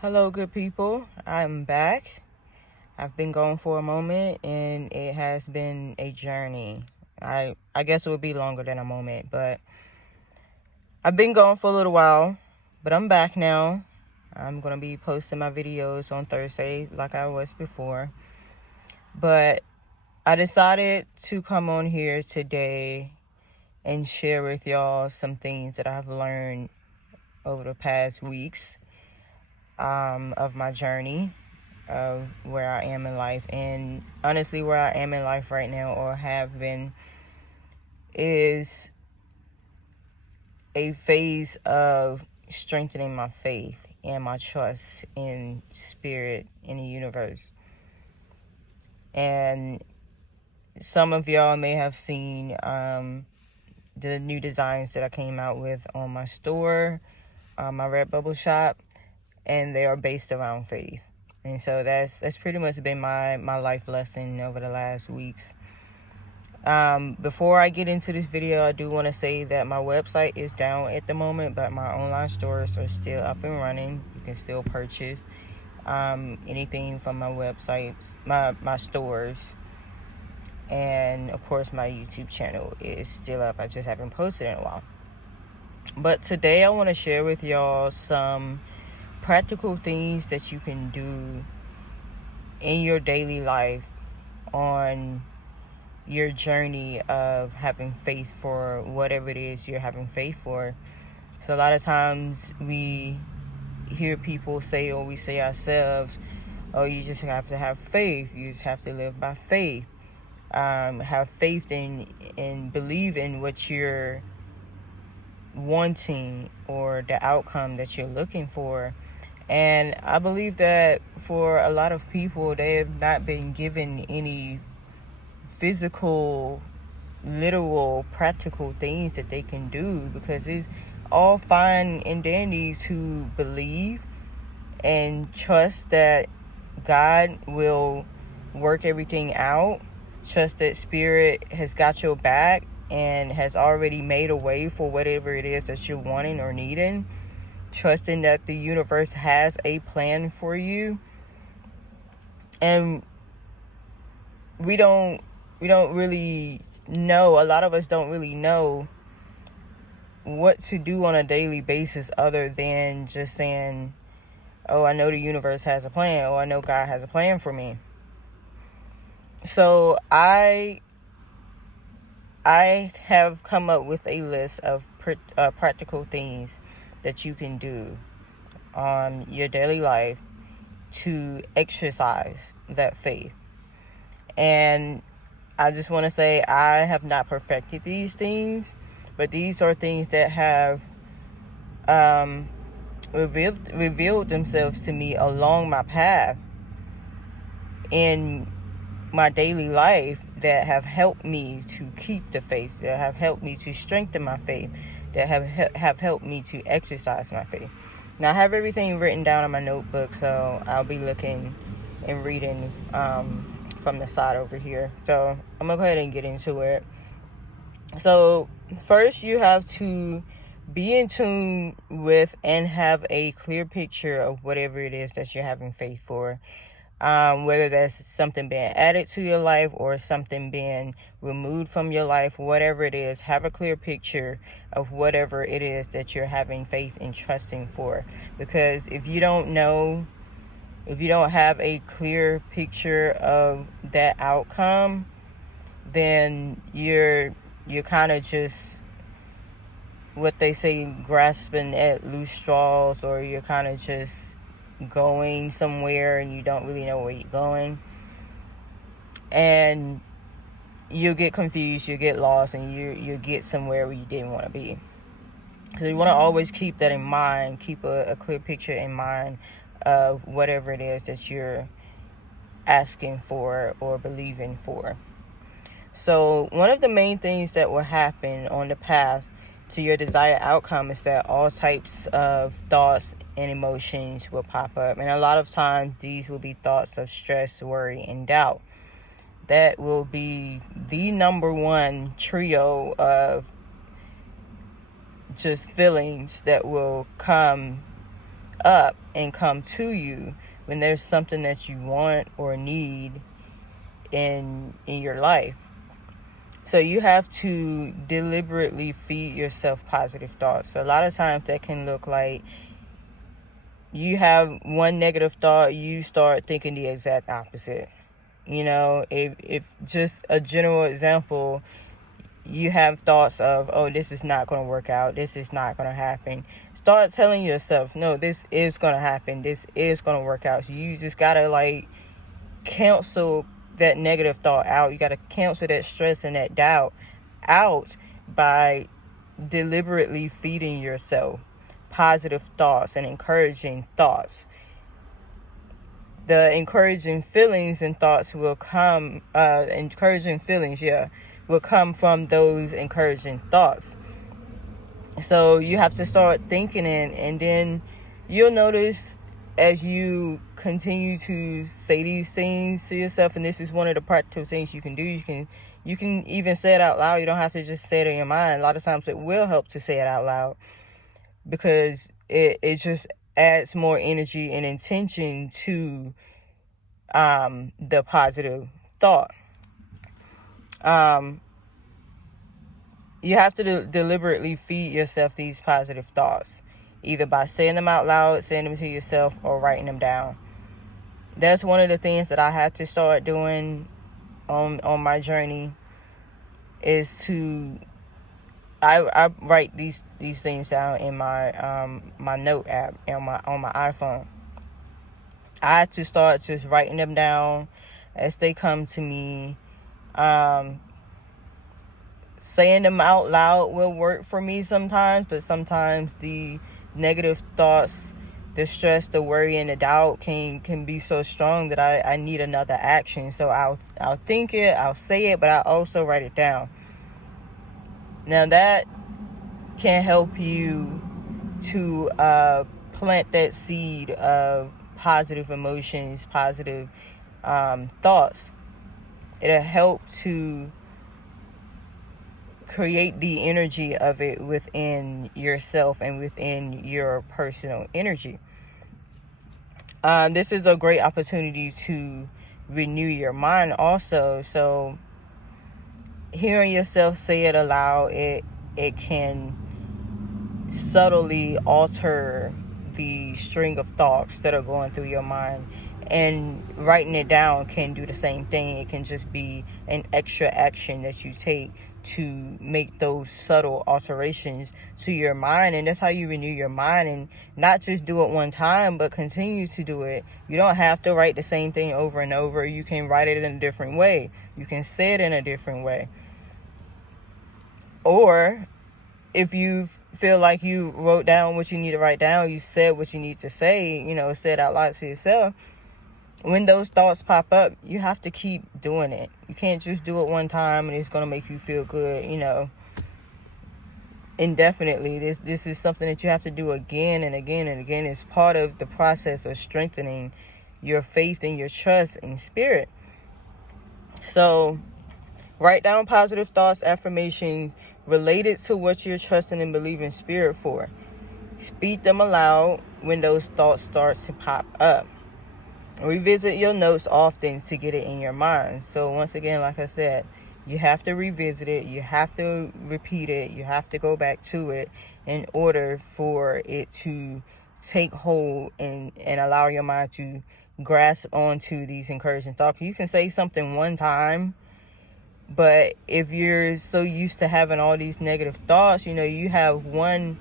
Hello, good people. I'm back. I've been gone for a moment, and it has been a journey. I guess it would be longer than a moment, but I've been gone for a little while, but I'm back now. I'm going to be posting my videos on Thursday like I was before. But I decided to come on here today and share with y'all some things that I've learned over the past weeks of my journey, of where I am in life. And honestly, where I am in life right now, or have been, is a phase of strengthening my faith and my trust in spirit, in the universe. And some of y'all may have seen the new designs that I came out with on my store, my Redbubble shop, and they are based around faith. And so that's pretty much been my life lesson over the last weeks. Before I get into this video, I do want to say that my website is down at the moment, but my online stores are still up and running. You can still purchase anything from my websites, my stores. And of course, my YouTube channel is still up. I just haven't posted in a while. But today I want to share with y'all some practical things that you can do in your daily life on your journey of having faith for whatever it is you're having faith for. So a lot of times we hear people say, or we say ourselves, oh, you just have to have faith. You just have to live by faith. Have faith in believe in what you're wanting or the outcome that you're looking for. And I believe that for a lot of people, they have not been given any physical, literal, practical things that they can do, because it's all fine and dandy to believe and trust that God will work everything out. Trust that spirit has got your back and has already made a way for whatever it is that you're wanting or needing. Trusting that the universe has a plan for you. And we don't really know, a lot of us don't really know what to do on a daily basis, other than just saying, oh, I know the universe has a plan, or I know God has a plan for me. So I have come up with a list of practical things that you can do on your daily life to exercise that faith. And I just want to say, I have not perfected these things, but these are things that have revealed themselves to me along my path in my daily life, that have helped me to keep the faith, that have helped me to strengthen my faith, that have helped me to exercise my faith. Now, I have everything written down in my notebook, so I'll be looking and reading from the side over here. So I'm gonna go ahead and get into it. So first, you have to be in tune with and have a clear picture of whatever it is that you're having faith for. Whether that's something being added to your life or something being removed from your life, whatever it is, have a clear picture of whatever it is that you're having faith and trusting for. Because if you don't know, if you don't have a clear picture of that outcome, then you're kind of just, what they say, grasping at loose straws, or you're kind of just going somewhere and you don't really know where you're going, and you'll get confused, you'll get lost, and you'll get somewhere where you didn't want to be. So you want to always keep that in mind, keep a clear picture in mind of whatever it is that you're asking for or believing for. So one of the main things that will happen on the path to your desired outcome is that all types of thoughts and emotions will pop up. And a lot of times these will be thoughts of stress, worry, and doubt. That will be the number one trio of just feelings that will come up and come to you when there's something that you want or need in your life. So you have to deliberately feed yourself positive thoughts. So a lot of times that can look like you have one negative thought, you start thinking the exact opposite. You know, if just a general example, you have thoughts of, oh, this is not going to work out, this is not going to happen. Start telling yourself, no, this is going to happen, this is going to work out. So you just got to like cancel that negative thought out. You got to cancel that stress and that doubt out by deliberately feeding yourself positive thoughts and encouraging thoughts. The encouraging feelings and thoughts will come, will come from those encouraging thoughts. So you have to start thinking it, and then you'll notice as you continue to say these things to yourself, and this is one of the practical things you can do. You can even say it out loud. You don't have to just say it in your mind. A lot of times it will help to say it out loud, because it just adds more energy and intention to the positive thought. You have to deliberately feed yourself these positive thoughts, either by saying them out loud, saying them to yourself, or writing them down. That's one of the things that I had to start doing on my journey, is to I write these things down in my my note app on my iPhone. I had to start just writing them down as they come to me. Saying them out loud will work for me sometimes, but sometimes the negative thoughts, the stress, the worry, and the doubt can be so strong that I need another action. So I'll think it, I'll say it, but I also write it down. Now that can help you to plant that seed of positive emotions, positive thoughts. It'll help to create the energy of it within yourself and within your personal energy. This is a great opportunity to renew your mind also. So hearing yourself say it aloud, it can subtly alter the string of thoughts that are going through your mind. And writing it down can do the same thing. It can just be an extra action that you take to make those subtle alterations to your mind. And that's how you renew your mind, and not just do it one time, but continue to do it. You don't have to write the same thing over and over. You can write it in a different way. You can say it in a different way. Or if you feel like you wrote down what you need to write down, you said what you need to say, say it out loud to yourself. When those thoughts pop up, you have to keep doing it. You can't just do it one time and it's going to make you feel good, indefinitely. This is something that you have to do again and again and again. It's part of the process of strengthening your faith and your trust in spirit. So write down positive thoughts, affirmations related to what you're trusting and believing spirit for. Speak them aloud when those thoughts start to pop up. Revisit your notes often to get it in your mind. So once again, like I said, you have to revisit it. You have to repeat it. You have to go back to it in order for it to take hold and allow your mind to grasp onto these encouraging thoughts. You can say something one time, but if you're so used to having all these negative thoughts, you have one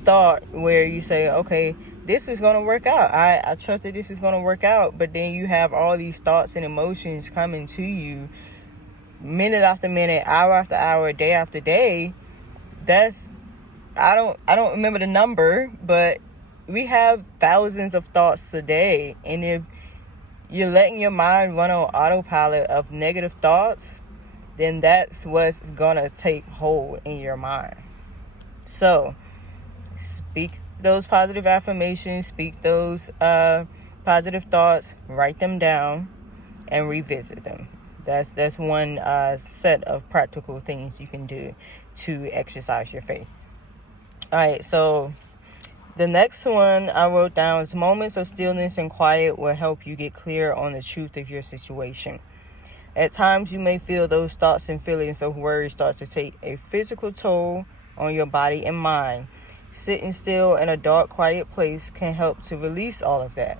thought where you say, okay, this is going to work out. I trust that this is going to work out. But then you have all these thoughts and emotions coming to you minute after minute, hour after hour, day after day. I don't remember the number, but we have thousands of thoughts a day. And if you're letting your mind run on autopilot of negative thoughts, then that's what's going to take hold in your mind. So speak those positive affirmations, speak those positive thoughts, write them down, and revisit them. That's one set of practical things you can do to exercise your faith. All right, so the next one I wrote down is moments of stillness and quiet will help you get clear on the truth of your situation. At times, you may feel those thoughts and feelings of worry start to take a physical toll on your body and mind. Sitting still in a dark, quiet place can help to release all of that.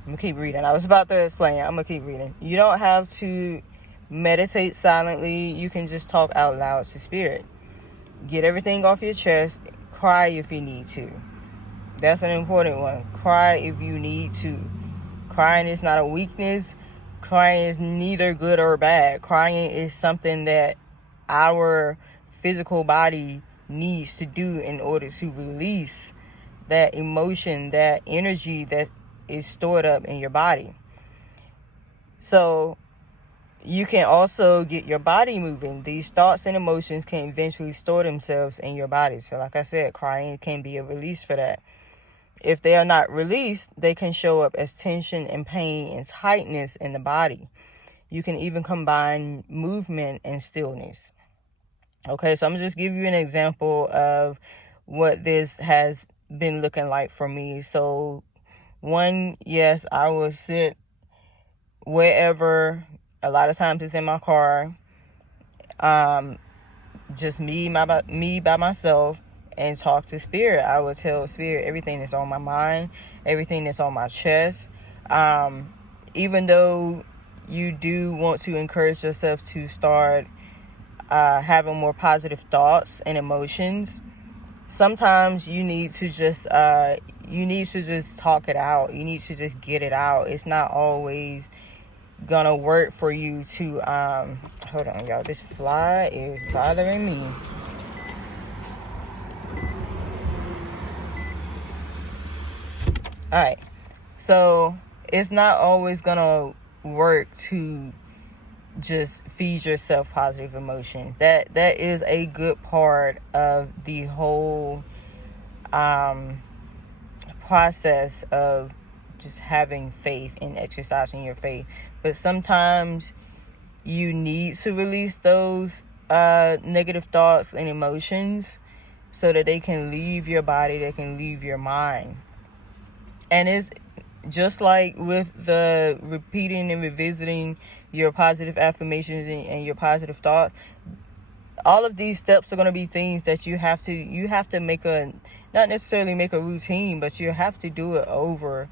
I'm going to keep reading. I was about to explain. I'm going to keep reading. You don't have to meditate silently. You can just talk out loud to spirit. Get everything off your chest. Cry if you need to. That's an important one. Cry if you need to. Crying is not a weakness. Crying is neither good or bad. Crying is something that our physical body needs to do in order to release that emotion, that energy that is stored up in your body. So you can also get your body moving. These thoughts and emotions can eventually store themselves in your body. So like I said, crying can be a release for that. If they are not released, they can show up as tension and pain and tightness in the body. You can even combine movement and stillness. Okay, so I'm going to just give you an example of what this has been looking like for me. So one, yes, I will sit wherever. A lot of times it's in my car. Just me by myself, and talk to spirit. I will tell spirit everything that's on my mind, everything that's on my chest. Even though you do want to encourage yourself to start having more positive thoughts and emotions, sometimes you need to just talk it out. You need to just get it out. It's not always gonna work for you to hold on, y'all. This fly is bothering me. All right, so it's not always gonna work to just feed yourself positive emotion. That is a good part of the whole process of just having faith and exercising your faith. But sometimes you need to release those negative thoughts and emotions so that they can leave your body, they can leave your mind. And it's just like with the repeating and revisiting your positive affirmations and your positive thoughts. All of these steps are going to be things that you have to make not necessarily make a routine, but you have to do it over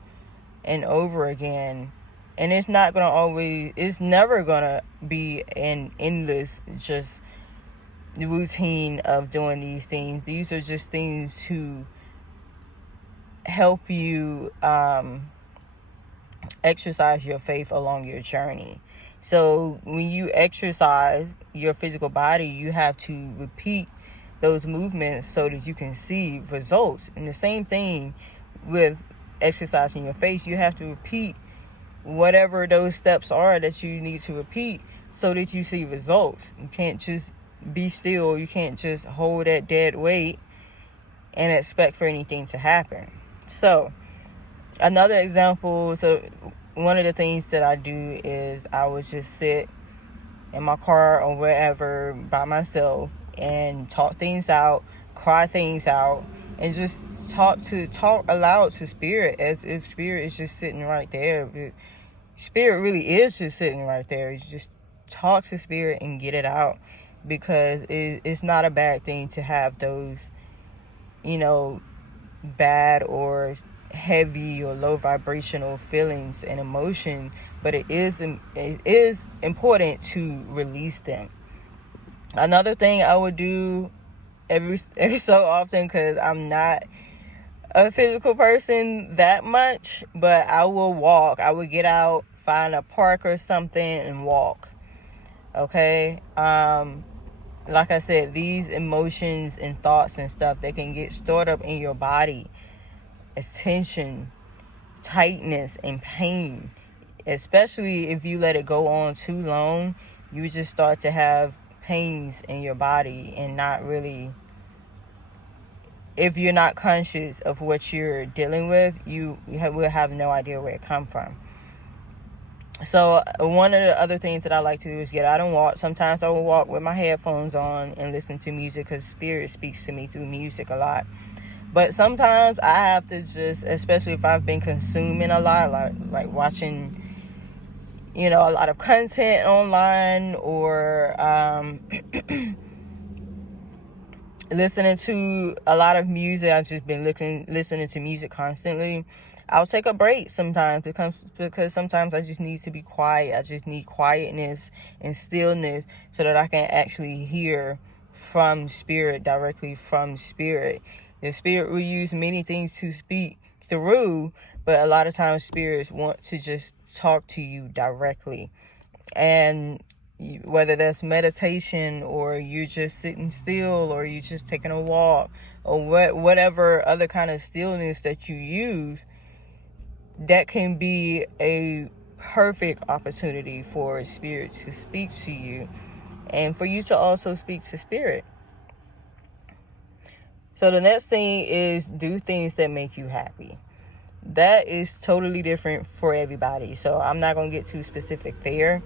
and over again. And it's never going to be an endless just routine of doing these things. These are just things to help you exercise your faith along your journey. So when you exercise your physical body, you have to repeat those movements so that you can see results. And the same thing with exercising your faith. You have to repeat whatever those steps are that you need to repeat so that you see results. You can't just be still. You can't just hold that dead weight and expect for anything to happen. So another example, so one of the things that I do is I would just sit in my car or wherever by myself and talk things out, cry things out, and just talk aloud to spirit as if spirit is just sitting right there. Spirit really is just sitting right there. You just talk to spirit and get it out, because it's not a bad thing to have those, bad or heavy or low vibrational feelings and emotion, but it is important to release them. Another thing I would do every so often, because I'm not a physical person that much, but I will walk. I would get out, find a park or something and walk. Okay. Like I said, these emotions and thoughts and stuff, they can get stored up in your body as tension, tightness, and pain. Especially if you let it go on too long, you just start to have pains in your body and not really, if you're not conscious of what you're dealing with, you will have no idea where it come from. So one of the other things that I like to do is get out and walk. Sometimes I will walk with my headphones on and listen to music, because Spirit speaks to me through music a lot. But sometimes I have to just, especially if I've been consuming a lot, like watching, a lot of content online, or listening to a lot of music. I've just been listening to music constantly. I'll take a break sometimes, because sometimes I just need to be quiet. I just need quietness and stillness, so that I can actually hear from Spirit, directly from Spirit. The Spirit will use many things to speak through, but a lot of times spirits want to just talk to you directly. And whether that's meditation, or you're just sitting still, or you're just taking a walk, or whatever other kind of stillness that you use, that can be a perfect opportunity for Spirit to speak to you, and for you to also speak to Spirit. So the next thing is, do things that make you happy. That is totally different for everybody, so I'm not going to get too specific there.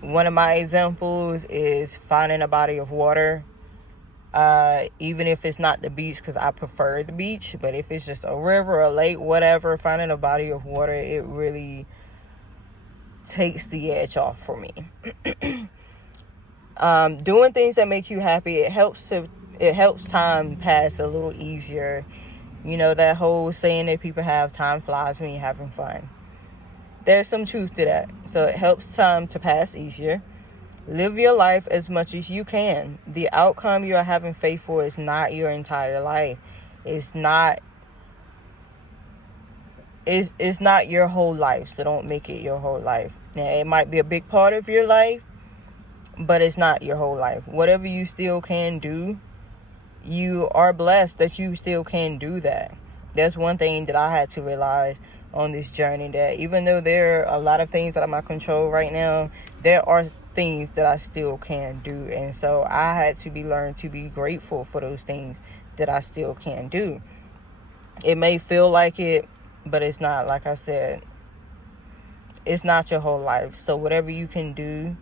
One of my examples is finding a body of water, even if it's not the beach, because I prefer the beach, but if it's just a river, a lake, whatever, finding a body of water, it really takes the edge off for me. Doing things that make you happy, it helps time pass a little easier. That whole saying that people have, time flies when you're having fun. There's some truth to that. So it helps time to pass easier. Live your life as much as you can. The outcome you are having faith for is not your entire life. It's not your whole life. So don't make it your whole life. Now, it might be a big part of your life, but it's not your whole life. Whatever you still can do, you are blessed that you still can do that. That's one thing that I had to realize on this journey, that even though there are a lot of things that I'm out of control right now, there are things that I still can do. And so I had to learn to be grateful for those things that I still can do. It may feel like it, but it's not. Like I said, it's not your whole life. So whatever you can do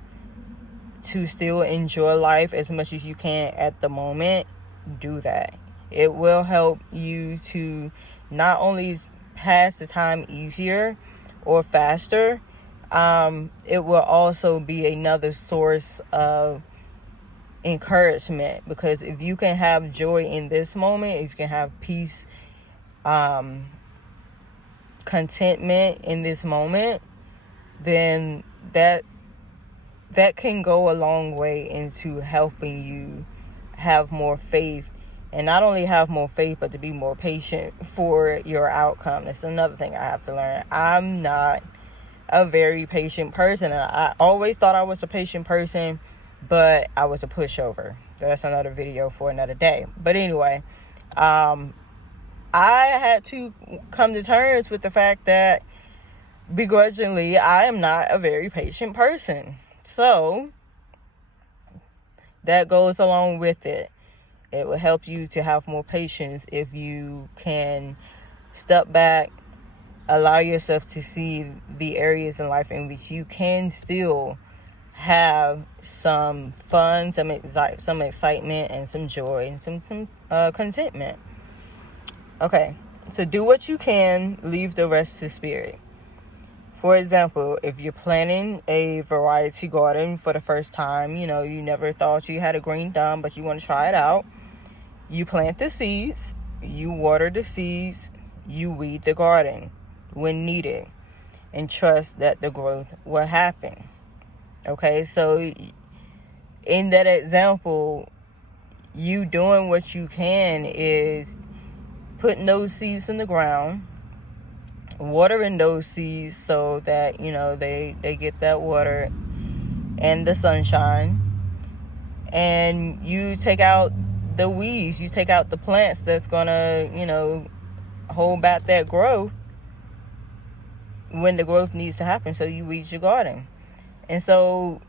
to still enjoy life as much as you can at the moment, do that. It will help you to not only pass the time easier or faster, it will also be another source of encouragement, because if you can have joy in this moment, if you can have peace, contentment in this moment, then that can go a long way into helping you have more faith. And not only have more faith, but to be more patient for your outcome. That's another thing I have to learn. I'm not a very patient person. And I always thought I was a patient person, but I was a pushover. That's another video for another day. But anyway, I had to come to terms with the fact that, begrudgingly, I am not a very patient person. So that goes along with it. It will help you to have more patience if you can step back, allow yourself to see the areas in life in which you can still have some fun, some excitement, and some joy, and some contentment. Okay, so do what you can, leave the rest to Spirit. For example, if you're planting a variety garden for the first time, you never thought you had a green thumb, but you want to try it out. You plant the seeds, you water the seeds, you weed the garden when needed, and trust that the growth will happen. Okay, so in that example, you doing what you can is putting those seeds in the ground, watering those seeds so that, they get that water and the sunshine, and you take out the weeds, you take out the plants that's gonna, hold back that growth when the growth needs to happen. So you weed your garden. And so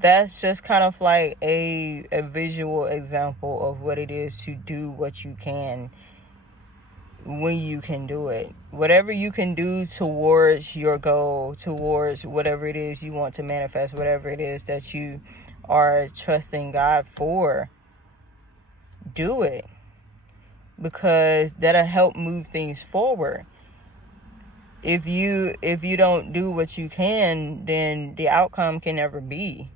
that's just kind of like a visual example of what it is to do what you can when you can do it. Whatever you can do towards your goal, towards whatever it is you want to manifest, whatever it is that you are trusting God for, do it, because that'll help move things forward. If you don't do what you can, then the outcome can never be.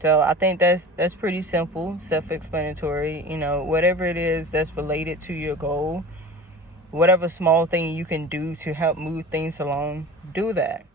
So I think that's pretty simple, self-explanatory. Whatever it is that's related to your goal, whatever small thing you can do to help move things along, do that.